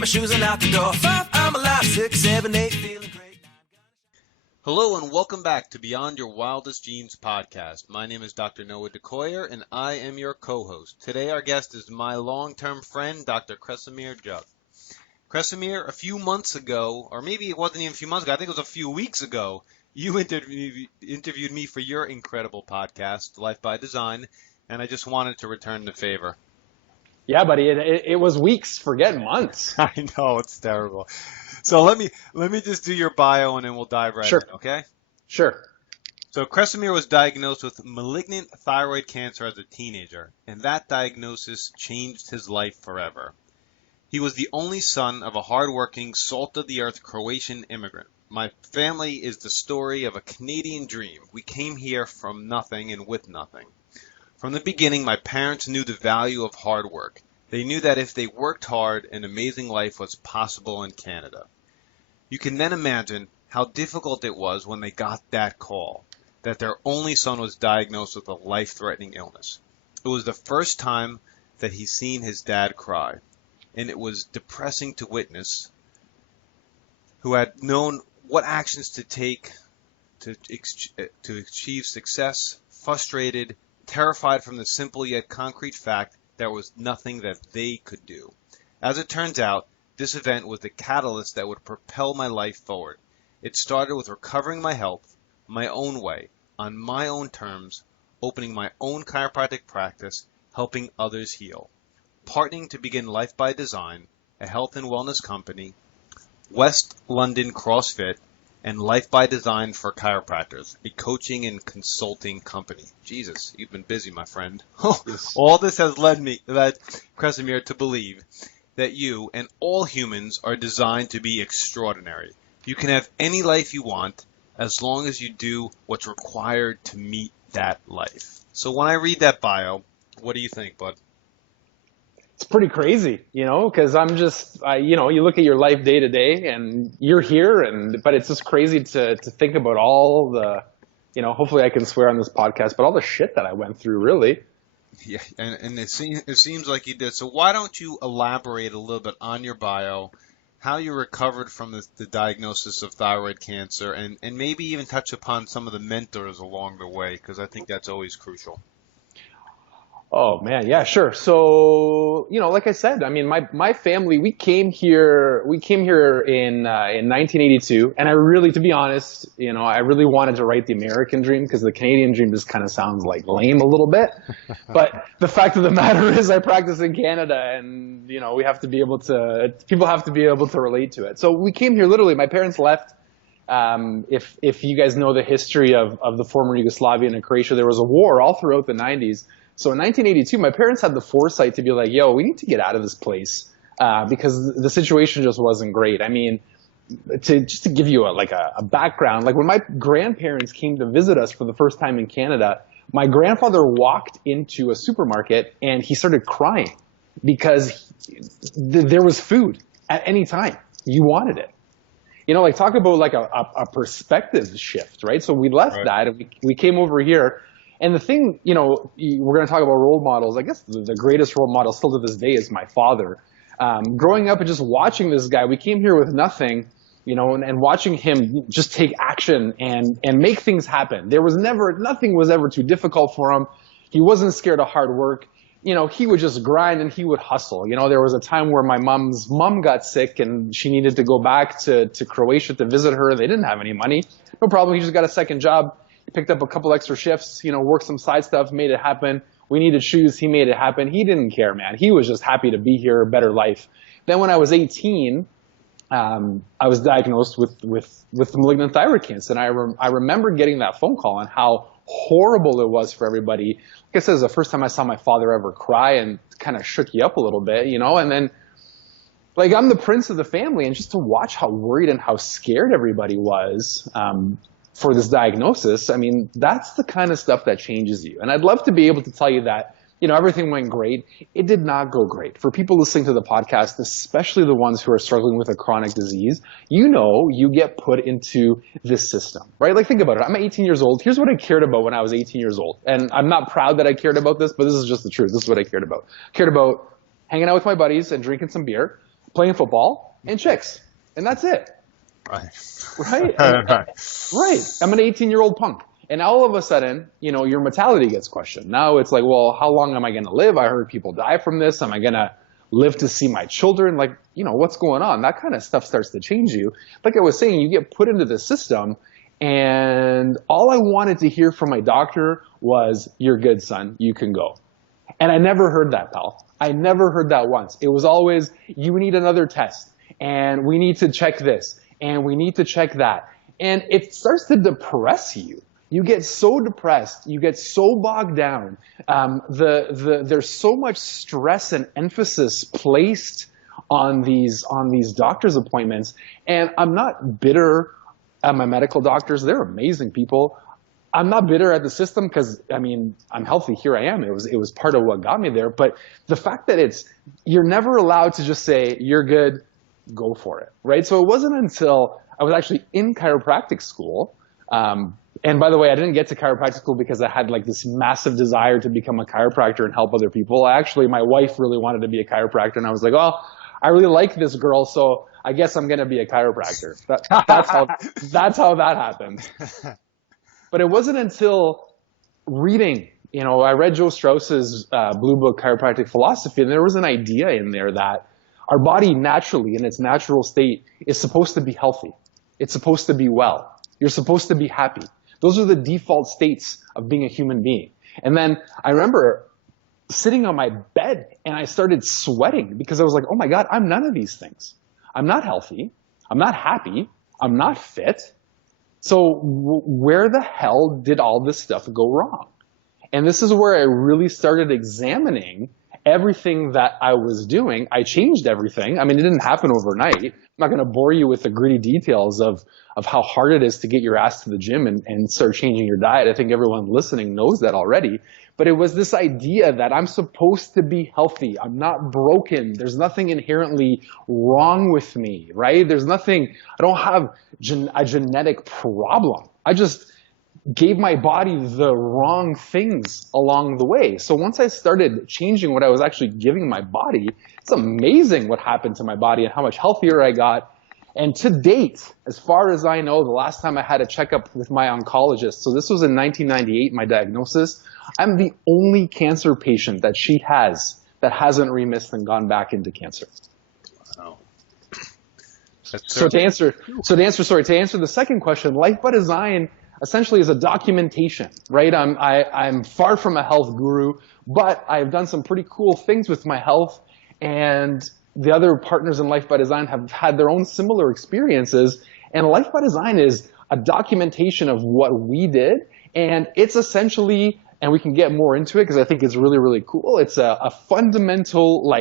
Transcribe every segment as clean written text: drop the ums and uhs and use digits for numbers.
my shoes and out the door. 5, I'm alive. 6, 7, 8, feeling great. Hello and welcome back to Beyond Your Wildest Dreams podcast. My name is Dr. Noah DeCoyer and I am your co-host. Today our guest is my long-term friend, Dr. Kresimir Juk. Kresimir, a few months ago, or maybe it wasn't even a few months ago, I think it was a few weeks ago, you interviewed me for your incredible podcast, Life by Design, and I just wanted to return the favor. Yeah, buddy, it was weeks, forget months. I know, it's terrible. So let me just do your bio and then we'll dive right in, okay? Sure. So Kresimir was diagnosed with malignant thyroid cancer as a teenager, and that diagnosis changed his life forever. He was the only son of a hardworking, salt-of-the-earth Croatian immigrant. My family is the story of a Canadian dream. We came here from nothing and with nothing. From the beginning, my parents knew the value of hard work. They knew that if they worked hard, an amazing life was possible in Canada. You can then imagine how difficult it was when they got that call, that their only son was diagnosed with a life-threatening illness. It was the first time that he's seen his dad cry, and it was depressing to witness, who had known what actions to take to achieve success, frustrated, terrified from the simple yet concrete fact there was nothing that they could do. As it turns out, this event was the catalyst that would propel my life forward. It started with recovering my health, my own way, on my own terms, opening my own chiropractic practice, helping others heal, partnering to begin Life by Design, a health and wellness company, West London CrossFit, and Life by Design for Chiropractors, a coaching and consulting company. Jesus, you've been busy, my friend. All this has led Kresimir to believe that you and all humans are designed to be extraordinary. You can have any life you want as long as you do what's required to meet that life. So when I read that bio, what do you think, bud? It's pretty crazy, because I'm just, you look at your life day to day and you're here, but it's just crazy to think about all the, hopefully I can swear on this podcast, but all the shit that I went through, really. Yeah, and it seems like you did. So why don't you elaborate a little bit on your bio, how you recovered from the diagnosis of thyroid cancer, and maybe even touch upon some of the mentors along the way, because I think that's always crucial. Oh man, yeah, sure. So, like I said, I mean, my family, we came here in 1982, and to be honest, I really wanted to write the American dream because the Canadian dream just kind of sounds like lame a little bit. But the fact of the matter is I practice in Canada, and people have to be able to relate to it. So we came here literally, my parents left. If you guys know the history of the former Yugoslavia and Croatia, there was a war all throughout the 90s. So in 1982, my parents had the foresight to be like, yo, we need to get out of this place because the situation just wasn't great. I mean, to give you a background, like when my grandparents came to visit us for the first time in Canada, my grandfather walked into a supermarket and he started crying because there was food at any time. You wanted it. Talk about a perspective shift, right? So we left that and we came over here. And the thing, we're going to talk about role models. I guess the greatest role model still to this day is my father. Growing up and just watching this guy, we came here with nothing, and watching him just take action and make things happen. Nothing was ever too difficult for him. He wasn't scared of hard work. He would just grind and he would hustle. There was a time where my mom's mom got sick and she needed to go back to Croatia to visit her. They didn't have any money. No problem. He just got a second job. Picked up a couple extra shifts, worked some side stuff, made it happen. We needed shoes. He made it happen. He didn't care, man. He was just happy to be here, a better life. Then when I was 18, I was diagnosed with the malignant thyroid cancer. And I remember getting that phone call and how horrible it was for everybody. Like I said, it was the first time I saw my father ever cry and kind of shook you up a little bit, and then I'm the prince of the family, and just to watch how worried and how scared everybody was, for this diagnosis, I mean, that's the kind of stuff that changes you. And I'd love to be able to tell you that, everything went great. It did not go great. For people listening to the podcast, especially the ones who are struggling with a chronic disease, you get put into this system, right? Think about it. I'm 18 years old. Here's what I cared about when I was 18 years old. And I'm not proud that I cared about this, but this is just the truth. This is what I cared about. I cared about hanging out with my buddies and drinking some beer. playing football, and chicks. And that's it. Right. Right? Right. I'm an 18-year-old punk. And all of a sudden, your mortality gets questioned. Now it's like, well, how long am I going to live? I heard people die from this. Am I going to live to see my children? Like, what's going on? That kind of stuff starts to change you. Like I was saying, you get put into the system, and all I wanted to hear from my doctor was, "You're good, son. You can go." And I never heard that, pal. I never heard that once. It was always, "You need another test, and we need to check this, and we need to check that." And it starts to depress you. You get so depressed. You get so bogged down. There's so much stress and emphasis placed on these doctor's appointments. And I'm not bitter at my medical doctors. They're amazing people. I'm not bitter at the system because, I'm healthy. Here I am. It was part of what got me there. But the fact that you're never allowed to just say, "You're good, go for it," right? So it wasn't until I was actually in chiropractic school. And by the way, I didn't get to chiropractic school because I had like this massive desire to become a chiropractor and help other people. Actually, my wife really wanted to be a chiropractor, and I was like, "Oh, I really like this girl, so I guess I'm going to be a chiropractor." That's how that happened. But it wasn't until reading, I read Joe Strauss's Blue Book, Chiropractic Philosophy, and there was an idea in there that our body naturally, in its natural state, is supposed to be healthy. It's supposed to be well. You're supposed to be happy. Those are the default states of being a human being. And then I remember sitting on my bed and I started sweating because I was like, "Oh my God, I'm none of these things. I'm not healthy. I'm not happy. I'm not fit. So where the hell did all this stuff go wrong?" And this is where I really started examining everything that I was doing. I changed everything. It didn't happen overnight. I'm not going to bore you with the gritty details of how hard it is to get your ass to the gym and start changing your diet. I think everyone listening knows that already. But it was this idea that I'm supposed to be healthy. I'm not broken. There's nothing inherently wrong with me, right? I don't have a genetic problem. I just gave my body the wrong things along the way. So once I started changing what I was actually giving my body, it's amazing what happened to my body and how much healthier I got. And to date, as far as I know, the last time I had a checkup with my oncologist, so this was in 1998, my diagnosis, I'm the only cancer patient that she has that hasn't remissed and gone back into cancer. Wow. To answer the second question, Life by Design essentially is a documentation, right? I'm far from a health guru, but I've done some pretty cool things with my health, and the other partners in Life by Design have had their own similar experiences. And Life by Design is a documentation of what we did, and it's essentially, and we can get more into it because I think it's really, really cool. It's a fundamental,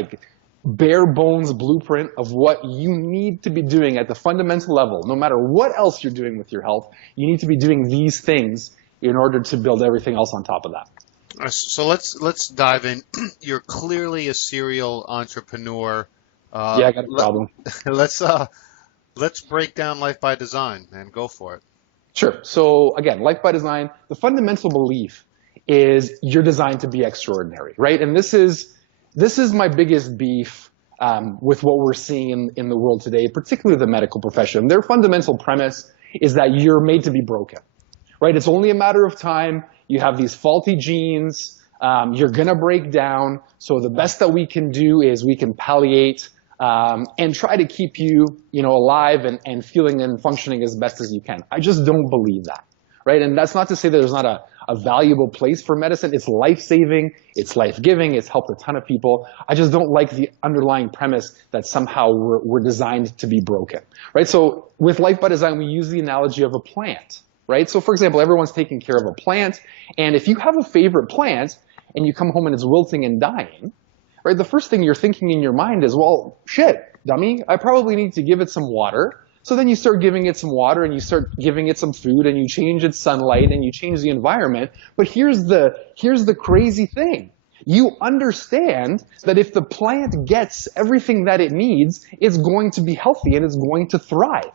bare bones blueprint of what you need to be doing at the fundamental level. No matter what else you're doing with your health, you need to be doing these things in order to build everything else on top of that. So let's dive in. You're clearly a serial entrepreneur. Yeah, I got a problem. Let's break down Life by Design and go for it. Sure. So again, Life by Design, the fundamental belief is you're designed to be extraordinary, right? And this is my biggest beef with what we're seeing in the world today, particularly the medical profession. Their fundamental premise is that you're made to be broken, right? It's only a matter of time. You have these faulty genes. You're going to break down. So the best that we can do is we can palliate and try to keep you, alive and feeling and functioning as best as you can. I just don't believe that, right? And that's not to say that there's not a valuable place for medicine. It's life-saving, it's life-giving, it's helped a ton of people. I just don't like the underlying premise that somehow we're designed to be broken, right? So with Life by Design, we use the analogy of a plant, right? So for example, everyone's taking care of a plant, and if you have a favorite plant and you come home and it's wilting and dying, right, the first thing you're thinking in your mind is, well, shit, dummy, I probably need to give it some water. So then you start giving it some water and you start giving it some food and you change its sunlight and you change the environment. But here's the crazy thing. You understand that if the plant gets everything that it needs, it's going to be healthy and it's going to thrive.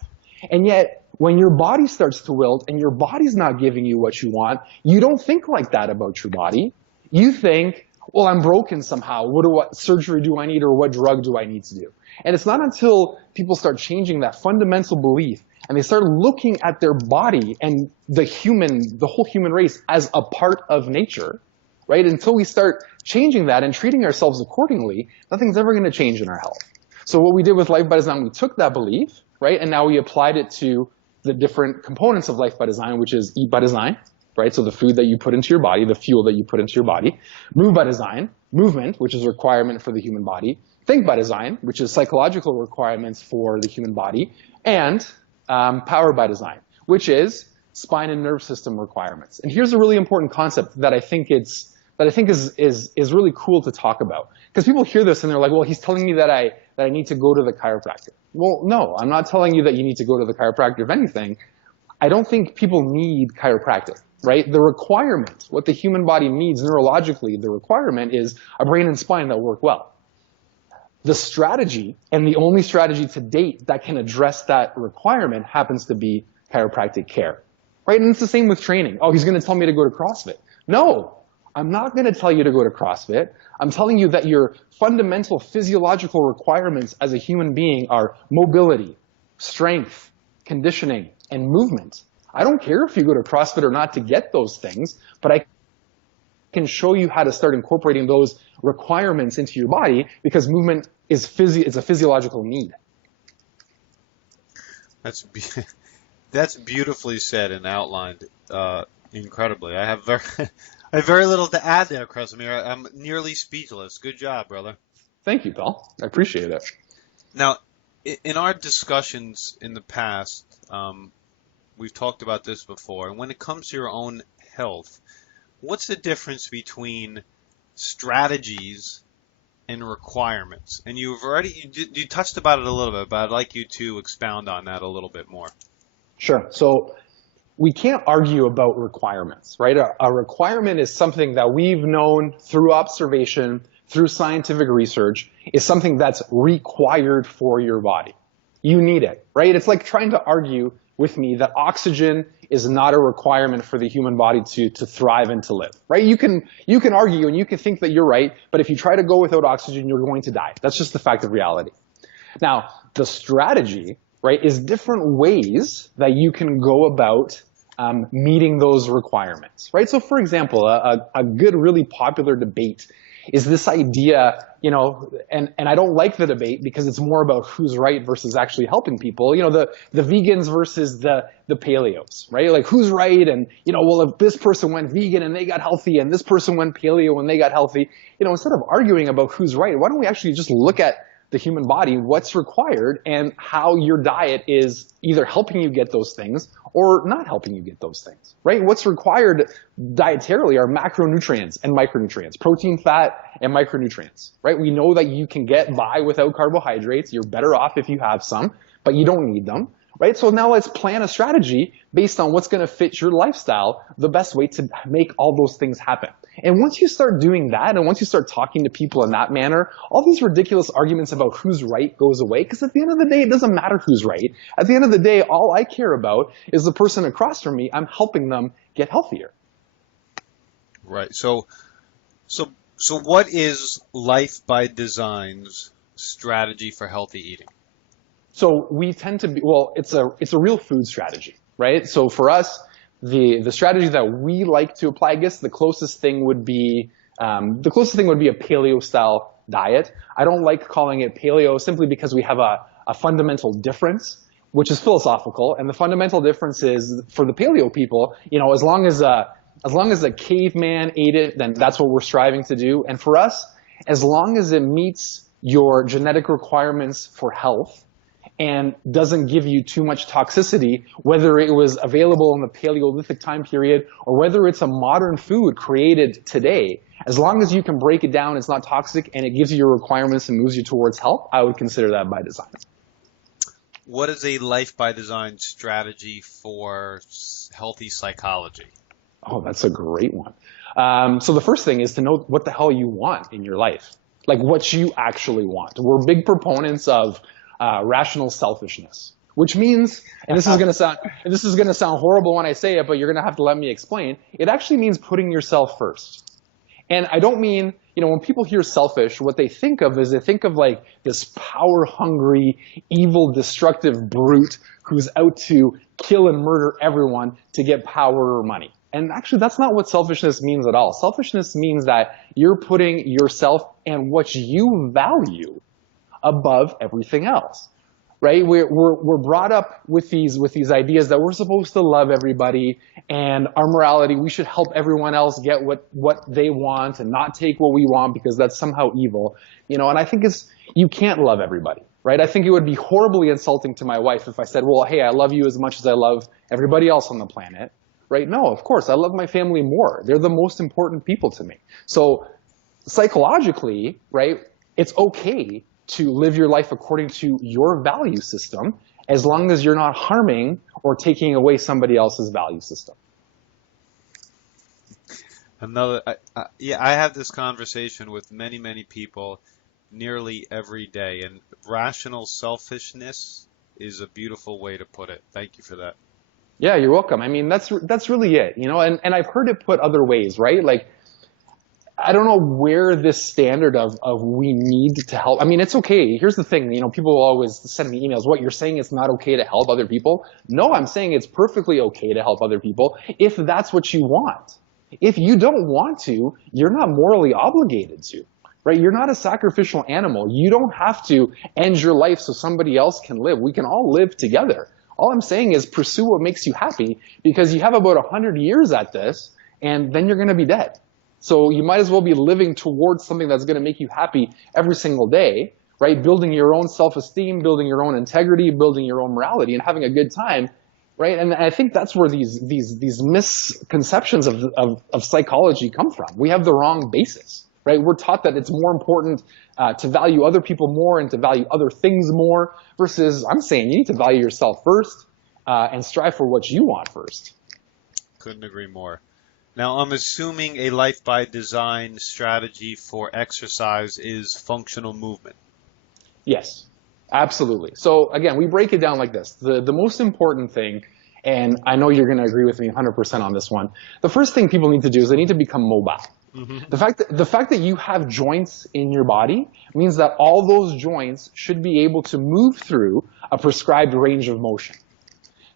And yet, when your body starts to wilt and your body's not giving you what you want, you don't think like that about your body. You think, well, I'm broken somehow. What surgery do I need, or what drug do I need to do? And it's not until people start changing that fundamental belief and they start looking at their body and the whole human race as a part of nature, right? Until we start changing that and treating ourselves accordingly, nothing's ever going to change in our health. So what we did with Life by Design, we took that belief, right? And now we applied it to the different components of Life by Design, which is Eat by Design, right? So the food that you put into your body, the fuel that you put into your body. Move by Design, movement, which is a requirement for the human body. Think by Design, which is psychological requirements for the human body. And Power by Design, which is spine and nerve system requirements. And here's a really important concept that I think is really cool to talk about. Because people hear this and they're like, well, he's telling me that I need to go to the chiropractor. Well, no, I'm not telling you that you need to go to the chiropractor. If anything, I don't think people need chiropractic, right? The requirement, what the human body needs neurologically, the requirement is a brain and spine that work well. The strategy, and the only strategy to date that can address that requirement, happens to be chiropractic care, right? And it's the same with training. Oh, he's going to tell me to go to CrossFit. No, I'm not going to tell you to go to CrossFit. I'm telling you that your fundamental physiological requirements as a human being are mobility, strength, conditioning, and movement. I don't care if you go to CrossFit or not to get those things, but I can show you how to start incorporating those requirements into your body, because movement is a physiological need. That's beautifully said and outlined incredibly. I have very little to add there, Krasimir. I'm nearly speechless. Good job, brother. Thank you, pal. I appreciate it. Now, in our discussions in the past, we've talked about this before. And when it comes to your own health, what's the difference between strategies and requirements? And you touched about it a little bit, but I'd like you to expound on that a little bit more. Sure. So we can't argue about requirements, right? A requirement is something that we've known through observation, through scientific research, is something that's required for your body. You need it, right? It's like trying to argue with me that oxygen is not a requirement for the human body to thrive and to live, right? You can argue and you can think that you're right, but if you try to go without oxygen, you're going to die. That's just the fact of reality. Now, the strategy, right, is different ways that you can go about meeting those requirements, right? So for example, a good, really popular debate is this idea, and I don't like the debate because it's more about who's right versus actually helping people. The vegans versus the paleos, right? Like who's right, and well, if this person went vegan and they got healthy, and this person went paleo and they got healthy, instead of arguing about who's right, why don't we actually just look at the human body, what's required, and how your diet is either helping you get those things or not helping you get those things, right? What's required dietarily are macronutrients and micronutrients, protein, fat, and micronutrients, right? We know that you can get by without carbohydrates. You're better off if you have some, but you don't need them, right? So now let's plan a strategy based on what's going to fit your lifestyle, the best way to make all those things happen. And once you start doing that, and once you start talking to people in that manner, all these ridiculous arguments about who's right goes away, because at the end of the day, it doesn't matter who's right. At the end of the day, all I care about is the person across from me. I'm helping them get healthier. Right. So what is Life by Design's strategy for healthy eating? So we tend to be, it's a real food strategy, right? So for us, the strategy that we like to apply, I guess the closest thing would be a paleo style diet. I don't like calling it paleo simply because we have a fundamental difference, which is philosophical. And the fundamental difference is, for the paleo people, as long as a caveman ate it, then that's what we're striving to do. And for us, as long as it meets your genetic requirements for health and doesn't give you too much toxicity, whether it was available in the Paleolithic time period or whether it's a modern food created today, as long as you can break it down, it's not toxic, and it gives you your requirements and moves you towards health, I would consider that by design. What is a Life by Design strategy for healthy psychology? Oh, that's a great one. So the first thing is to know what the hell you want in your life, like what you actually want. We're big proponents of rational selfishness, which means, and this is going to sound horrible when I say it, but you're going to have to let me explain. It actually means putting yourself first. And I don't mean, when people hear selfish, what they think of is they think of like this power-hungry, evil, destructive brute who's out to kill and murder everyone to get power or money. And actually, that's not what selfishness means at all. Selfishness means that you're putting yourself and what you value above everything else. Right? We're brought up with these ideas that we're supposed to love everybody, and our morality, we should help everyone else get what they want and not take what we want because that's somehow evil. And I think you can't love everybody, right? I think it would be horribly insulting to my wife if I said, well, hey, I love you as much as I love everybody else on the planet, right? No, of course, I love my family more. They're the most important people to me. So psychologically, right, it's okay to live your life according to your value system, as long as you're not harming or taking away somebody else's value system. I have this conversation with many, many people nearly every day, and rational selfishness is a beautiful way to put it. Thank you for that. Yeah, you're welcome. I mean, that's really it, and I've heard it put other ways, right? Like, I don't know where this standard of we need to help. I mean, it's okay. Here's the thing, people will always send me emails. What, you're saying it's not okay to help other people? No, I'm saying it's perfectly okay to help other people if that's what you want. If you don't want to, you're not morally obligated to, right? You're not a sacrificial animal. You don't have to end your life so somebody else can live. We can all live together. All I'm saying is pursue what makes you happy, because you have about 100 years at this, and then you're going to be dead. So you might as well be living towards something that's going to make you happy every single day, right? Building your own self-esteem, building your own integrity, building your own morality, and having a good time, right? And I think that's where these misconceptions of psychology come from. We have the wrong basis, right? We're taught that it's more important to value other people more and to value other things more, versus I'm saying you need to value yourself first and strive for what you want first. Couldn't agree more. Now, I'm assuming a life by design strategy for exercise is functional movement. Yes, absolutely. So again, we break it down like this. The most important thing, and I know you're going to agree with me 100% on this one, the first thing people need to do is they need to become mobile. Mm-hmm. The fact that you have joints in your body means that all those joints should be able to move through a prescribed range of motion.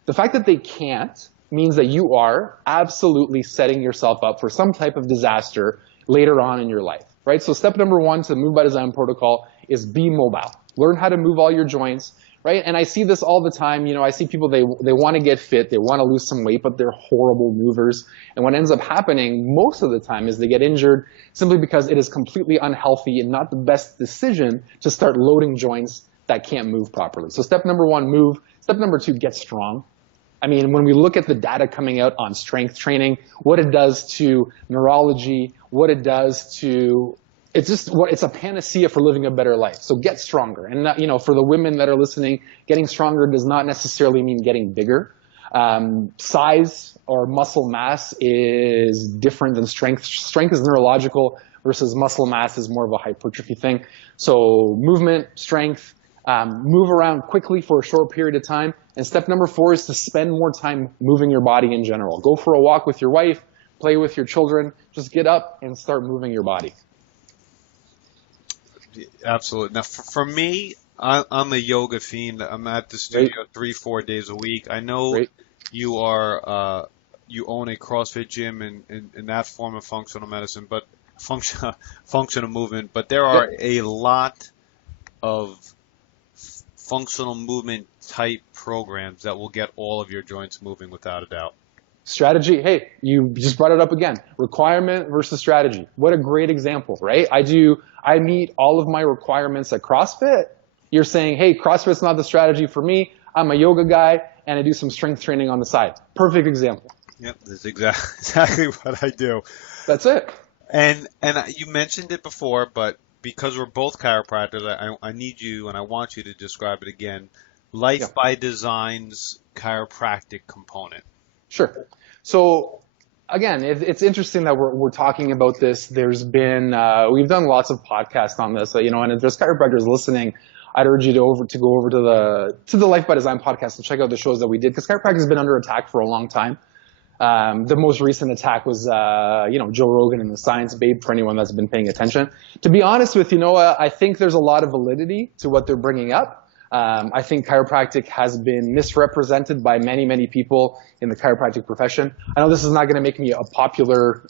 The fact that they can't means that you are absolutely setting yourself up for some type of disaster later on in your life, right? So step number one to the Move by Design protocol is be mobile. Learn how to move all your joints, right? And I see this all the time. I see people, they want to get fit, they want to lose some weight, but they're horrible movers. And what ends up happening most of the time is they get injured simply because it is completely unhealthy and not the best decision to start loading joints that can't move properly. So step number one, move. Step number two, get strong. I mean, when we look at the data coming out on strength training, what it does to neurology, what it does to, it's a panacea for living a better life. So get stronger. And for the women that are listening, getting stronger does not necessarily mean getting bigger. Size or muscle mass is different than strength. Strength is neurological versus muscle mass is more of a hypertrophy thing. So movement, strength, move around quickly for a short period of time. And step number 4 is to spend more time moving your body in general. Go for a walk with your wife, play with your children, just get up and start moving your body. Absolutely. Now, for me, I'm a yoga fiend. I'm at the studio 3-4 days a week. I know you are you own a CrossFit gym in that form of functional medicine, but functional movement. But there are a lot of functional movement type programs that will get all of your joints moving without a doubt. Strategy. Hey, you just brought it up again. Requirement versus strategy. What a great example, right? I meet all of my requirements at CrossFit. You're saying, hey, CrossFit's not the strategy for me. I'm a yoga guy and I do some strength training on the side. Perfect example. Yep, that's exactly what I do. That's it. And you mentioned it before, but because we're both chiropractors, I need you and I want you to describe it again. Life by Design's chiropractic component. Sure. So again, it's interesting that we're talking about this. There's been we've done lots of podcasts on this, and if there's chiropractors listening, I'd urge you to go over to the Life by Design podcast and check out the shows that we did, because chiropractic has been under attack for a long time. The most recent attack was, Joe Rogan and the Science Babe, for anyone that's been paying attention. To be honest with you, Noah, I think there's a lot of validity to what they're bringing up. I think chiropractic has been misrepresented by many, many people in the chiropractic profession. I know this is not going to make me a popular,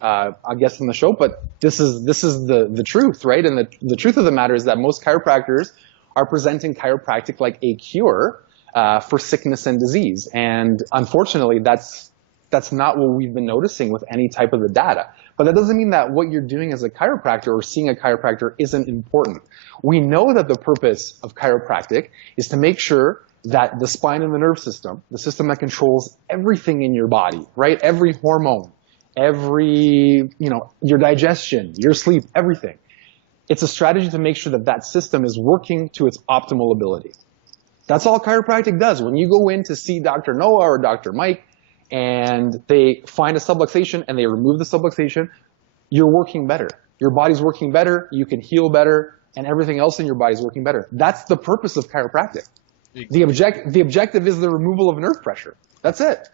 guest on the show, but this is the truth, right? And the truth of the matter is that most chiropractors are presenting chiropractic like a cure for sickness and disease. And unfortunately, that's not what we've been noticing with any type of the data. But that doesn't mean that what you're doing as a chiropractor or seeing a chiropractor isn't important. We know that the purpose of chiropractic is to make sure that the spine and the nerve system, the system that controls everything in your body, right? Every hormone, your digestion, your sleep, everything. It's a strategy to make sure that that system is working to its optimal ability. That's all chiropractic does. When you go in to see Dr. Noah or Dr. Mike, and they find a subluxation and they remove the subluxation, you're working better. Your body's working better, you can heal better, and everything else in your body's working better. That's the purpose of chiropractic. The objective is the removal of nerve pressure. That's it.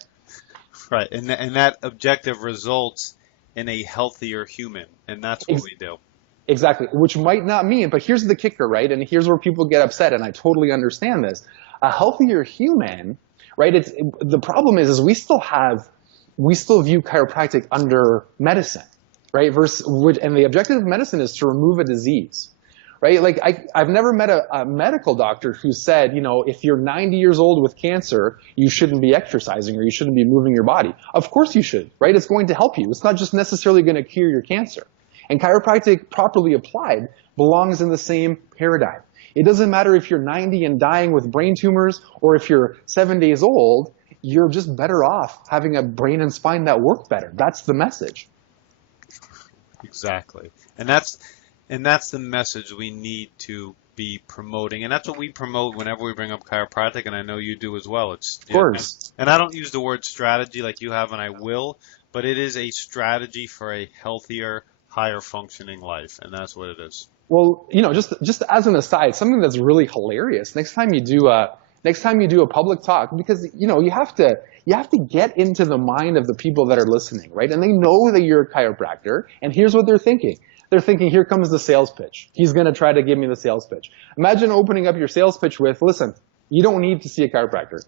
Right, and that objective results in a healthier human, and that's what we do. Exactly, which might not mean, but here's the kicker, right? And here's where people get upset, and I totally understand this. A healthier human, right? The problem is we still view chiropractic under medicine, right? And the objective of medicine is to remove a disease, right? Like I've never met a medical doctor who said, if you're 90 years old with cancer, you shouldn't be exercising or you shouldn't be moving your body. Of course you should, right? It's going to help you. It's not just necessarily going to cure your cancer. And chiropractic, properly applied, belongs in the same paradigm. It doesn't matter if you're 90 and dying with brain tumors or if you're 7 days old, you're just better off having a brain and spine that work better. That's the message. Exactly. And that's the message we need to be promoting. And that's what we promote whenever we bring up chiropractic, and I know you do as well. Of course. And I don't use the word strategy like you have, and I will, but it is a strategy for a healthier, higher functioning life, and that's what it is. Well, just as an aside, something that's really hilarious. Next time you do a public talk, because you have to get into the mind of the people that are listening, right? And they know that you're a chiropractor, and here's what they're thinking. They're thinking, here comes the sales pitch. He's going to try to give me the sales pitch. Imagine opening up your sales pitch with, listen, you don't need to see a chiropractor.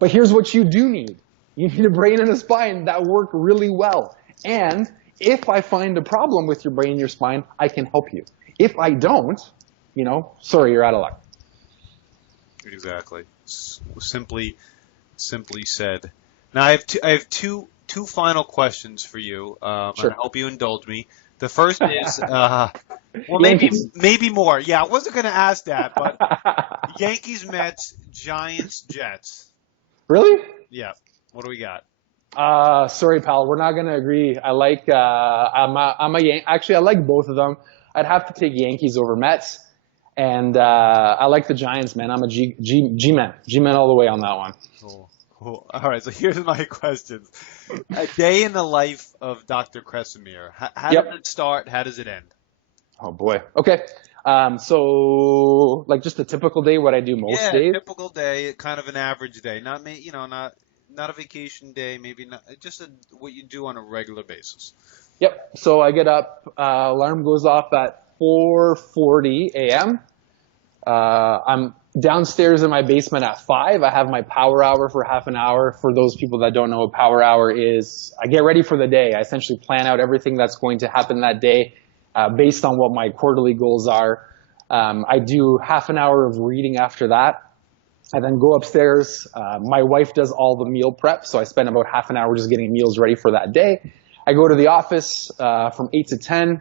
But here's what you do need. You need a brain and a spine that work really well. And if I find a problem with your brain and your spine, I can help you. If I don't, sorry, you're out of luck. Exactly. Simply said. Now I have two final questions for you. Sure. I hope you indulge me. The first is, maybe more. Yeah, I wasn't going to ask that, but Yankees, Mets, Giants, Jets. Really? Yeah. What do we got? Sorry, pal, we're not gonna agree. I like actually I like both of them. I'd have to take Yankees over Mets, and I like the Giants, man. I'm a G-man all the way on that one. Cool. All right, so here's my questions. A day in the life of Dr. Kresimir. How does it start? How does it end? Oh boy. Okay. So like just a typical day, what I do most days. Yeah, typical day, kind of an average day. Not a vacation day, maybe not, just what you do on a regular basis. Yep. So I get up, alarm goes off at 4:40 a.m. I'm downstairs in my basement at 5. I have my power hour for half an hour. For those people that don't know what power hour is, I get ready for the day. I essentially plan out everything that's going to happen that day based on what my quarterly goals are. I do half an hour of reading after that. I then go upstairs. My wife does all the meal prep, so I spend about half an hour just getting meals ready for that day. I go to the office from 8 to 10,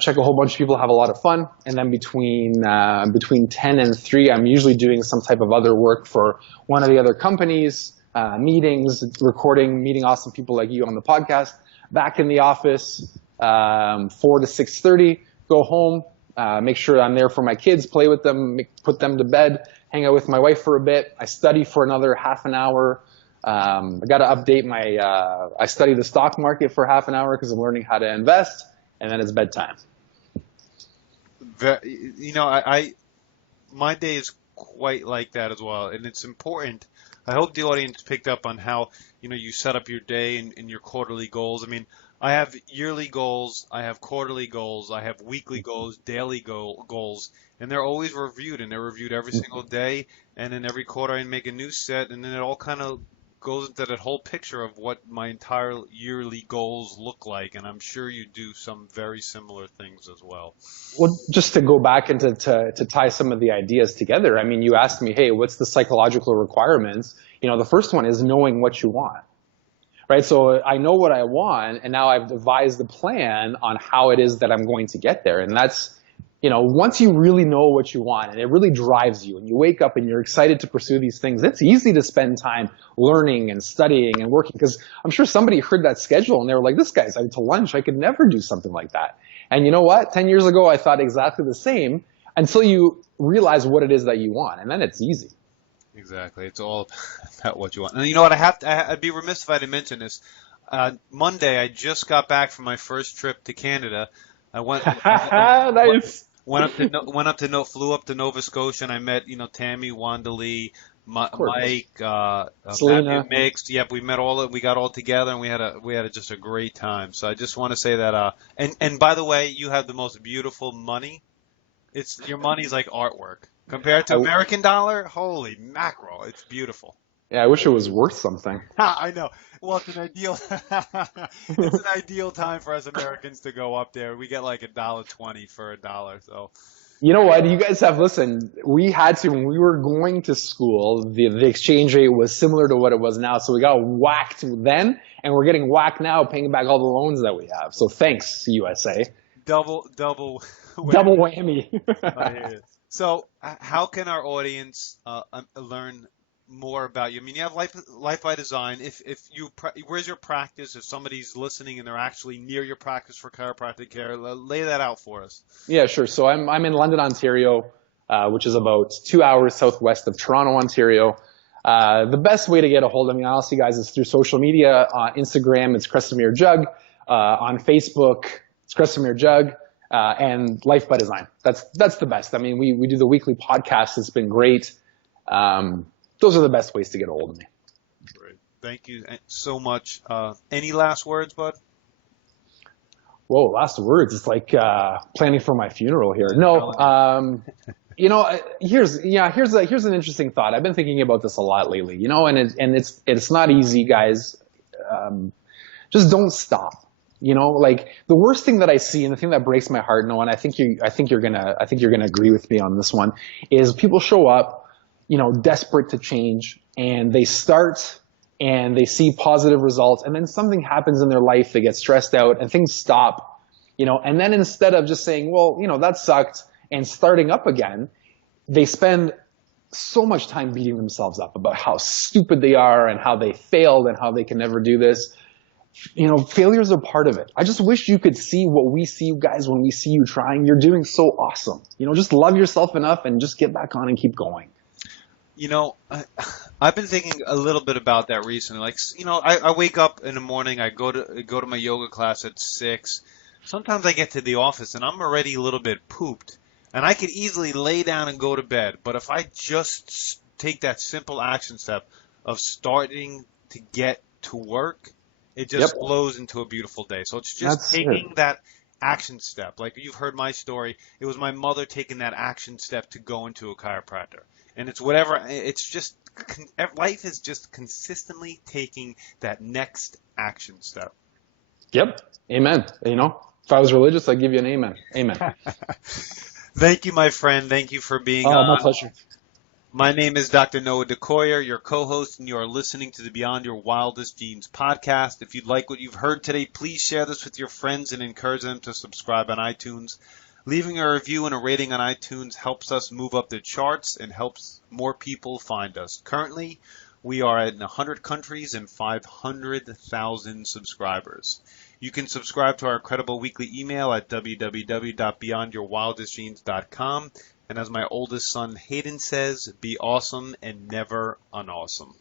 check a whole bunch of people, have a lot of fun, and then between 10 and 3, I'm usually doing some type of other work for one of the other companies, meetings, recording, meeting awesome people like you on the podcast. Back in the office, 4 to 6:30, go home, make sure I'm there for my kids, play with them, put them to bed, hang out with my wife for a bit. I study for another half an hour. I got to update I study the stock market for half an hour because I'm learning how to invest, and then it's bedtime. My day is quite like that as well, and it's important I hope the audience picked up on how, you set up your day and your quarterly goals. I mean, I have yearly goals, I have quarterly goals, I have weekly goals, daily goals, and they're always reviewed, and they're reviewed every single day, and then every quarter I make a new set, and then it all kind of goes into that whole picture of what my entire yearly goals look like, and I'm sure you do some very similar things as well. Well, just to go back and to tie some of the ideas together, I mean, you asked me, hey, what's the psychological requirements? The first one is knowing what you want, right? So I know what I want, and now I've devised a plan on how it is that I'm going to get there. And that's, once you really know what you want and it really drives you and you wake up and you're excited to pursue these things, it's easy to spend time learning and studying and working, because I'm sure somebody heard that schedule and they were like, this guy's out to lunch. I could never do something like that. And you know what? 10 years ago, I thought exactly the same until you realize what it is that you want. And then it's easy. Exactly. It's all about what you want. And you know what? I'd be remiss if I didn't mention this. Monday, I just got back from my first trip to Canada. I went. Nice. Flew up to Nova Scotia, and I met, Tammy, Wanda Lee, Mike, Selena. Mixed. Yep, we got all together, and we had just a great time. So I just want to say that. And by the way, you have the most beautiful money. Your money's like artwork compared to American dollar. Holy mackerel, it's beautiful. Yeah, I wish it was worth something. I know. Well, it's an ideal. It's an ideal time for us Americans to go up there. We get like $1.20 for $1. So. You know what? You guys have listened. We had to, when we were going to school, the exchange rate was similar to what it was now. So we got whacked then, and we're getting whacked now, paying back all the loans that we have. So thanks, USA. Double whammy. Double whammy. I hear you. So how can our audience learn more about you? I mean, you have Life by Design. Where's your practice? If somebody's listening and they're actually near your practice for chiropractic care, lay that out for us. Yeah, sure. So I'm in London, Ontario, which is about 2 hours southwest of Toronto, Ontario. The best way to get a hold of me, honestly, guys, is through social media. On Instagram, it's Kresimir Jug. On Facebook, it's Kresimir Jug. And Life by Design. That's the best. I mean, we do the weekly podcast. It's been great. Those are the best ways to get a hold of me. Great. Thank you so much. Any last words, bud? Whoa, last words. It's like planning for my funeral here. No, here's an interesting thought. I've been thinking about this a lot lately. And it's not easy, guys. Just don't stop. Like the worst thing that I see, and the thing that breaks my heart, Noah, and I think you're gonna agree with me on this one, is people show up, desperate to change, and they start and they see positive results, and then something happens in their life, they get stressed out and things stop, and then instead of just saying, well, that sucked, and starting up again, they spend so much time beating themselves up about how stupid they are and how they failed and how they can never do this. Failure is a part of it. I just wish you could see what we see, you guys, when we see you trying. You're doing so awesome. Just love yourself enough and just get back on and keep going. I've been thinking a little bit about that recently. Like, I wake up in the morning, I go to my yoga class at 6. Sometimes I get to the office and I'm already a little bit pooped, and I could easily lay down and go to bed. But if I just take that simple action step of starting to get to work, it just flows into a beautiful day. So it's just taking that action step. Like you've heard my story. It was my mother taking that action step to go into a chiropractor. And it's whatever. It's just life is just consistently taking that next action step. Yep. Amen. If I was religious, I'd give you an amen. Amen. Thank you, my friend. Thank you for being on. on. My pleasure. My name is Dr. Noah DeCoyer, your co-host, and you are listening to the Beyond Your Wildest Dreams podcast. If you'd like what you've heard today, please share this with your friends and encourage them to subscribe on iTunes. Leaving a review and a rating on iTunes helps us move up the charts and helps more people find us. Currently, we are in 100 countries and 500,000 subscribers. You can subscribe to our incredible weekly email at www.beyondyourwildestdreams.com. And as my oldest son Hayden says, be awesome and never unawesome.